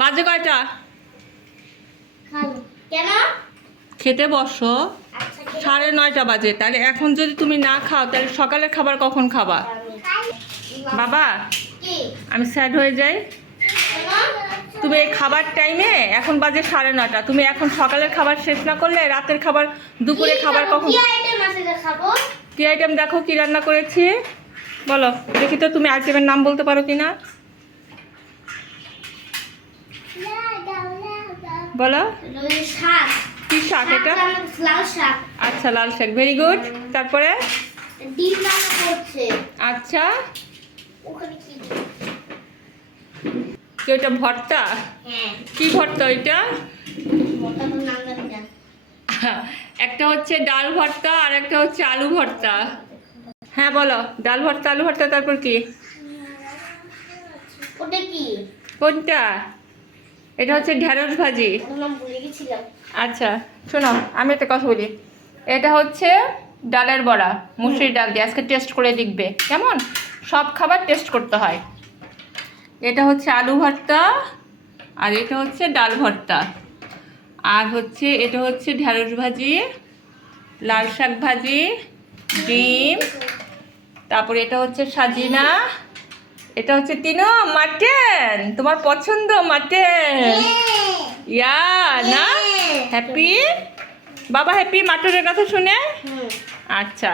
বাজে কয়টা? কেন? খেতে বসো। আচ্ছা সাড়ে নয়টা বাজে। তাহলে এখন যদি তুমি না খাও তাহলে সকালের খাবার কখন খাবা? বাবা আমি স্যাড হয়ে যাই। তুমি এই খাবার টাইমে এখন বাজে সাড়ে নটা তুমি এখন সকালের খাবার শেষ না করলে রাতের খাবার দুপুরে খাবার কখন? কি আইটেম কি দেখো কি রান্না করেছি? বলো দেখি তো তুমি আইটেমের নাম বলতে পারো কি না বলো। শাক। কি শাক এটা? লাল শাক। আচ্ছা লাল শাক। ভেরি গুড তারপরে? ডিম রান্না করছে। আচ্ছা। ওখানে কি? কি ওইটা ভর্তা? হ্যাঁ। কি ভর্তা ওইটা? একটা হচ্ছে ডাল ভর্তা আর একটা হচ্ছে আলু ভর্তা। হ্যাঁ বলো। ডাল ভর্তা আলু ভর্তা তারপর কি? ওটা কি? কোনটা? এটা হচ্ছে ঢেঁড়স ভাজি। আচ্ছা শোনো আমি একটা কথা বলি। এটা হচ্ছে ডালের বড়া মুসুরির ডাল দিয়ে। আজকে টেস্ট করে দেখবে কেমন? সব খাবার টেস্ট করতে হয়। এটা হচ্ছে আলু ভর্তা আর এটা হচ্ছে ডাল ভর্তা। আর হচ্ছে এটা হচ্ছে ঢেঁড়স ভাজি লাল শাক ভাজি ডিম তারপরে এটা হচ্ছে সাজিনা এটা হচ্ছে তিনো মাটন তোমার পছন্দ মাটন ইয়া না? হ্যাপি বাবা হ্যাপি মাটনের কথা শুনে? আচ্ছা।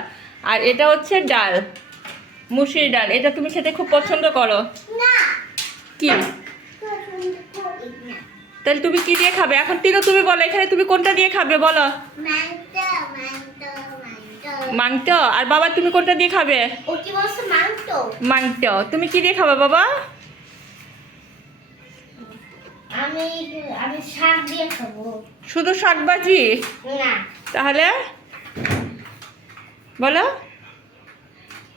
আর এটা হচ্ছে ডাল মুসুরি ডাল। এটা তুমি খেতে খুব পছন্দ করো। কি? তাহলে তুমি কি দিয়ে খাবে? এখন তিনো তুমি বলো এখানে তুমি কোনটা দিয়ে খাবে? বলো। মাংস আর বাবা তুমি কোনটা দিয়ে খাবে? মাংস মাংস। তুমি কি দিয়ে খাবে বাবা? আমি আমি শাক দিয়ে খাব। শুধু শাকবাজি? না। তাহলে? বলো।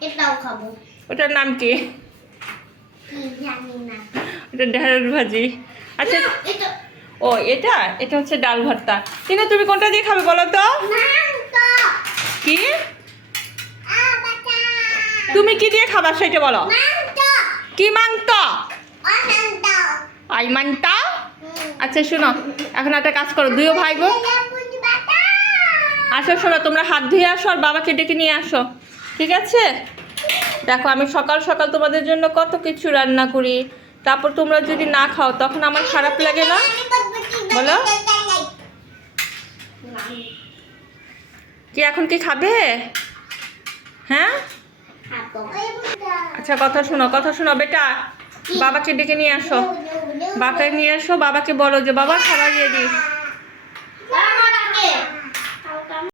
এটাও খাব। ওটার নাম কি? কি জানি না। ওটা ঢেঁড়স ভাজি। আচ্ছা ও এটা? এটা হচ্ছে ডাল ভর্তা। তিনো তুমি কোনটা দিয়ে খাবে বলো তো? কি? তুমি কি দিয়ে খাবার সেটা বলো। কি মাংস? আই মাংটা আচ্ছা শোনো এখন একটা কাজ করো দুইও ভাই বোন। আসো শোনো তোমরা হাত ধুয়ে আসো আর বাবাকে ডেকে নিয়ে আসো ঠিক আছে? দেখো আমি সকাল সকাল তোমাদের জন্য কত কিছু রান্না করি তারপর তোমরা যদি না খাও তখন আমার খারাপ লাগে না? বলো। কি এখন কি খাবে? হ্যাঁ? আচ্ছা কথা শোনো কথা শোনো বেটা। বাবাকে ডেকে নিয়ে আসো। বাবাকে নিয়ে আসো বাবাকে বলো যে বাবা খাবার রেডি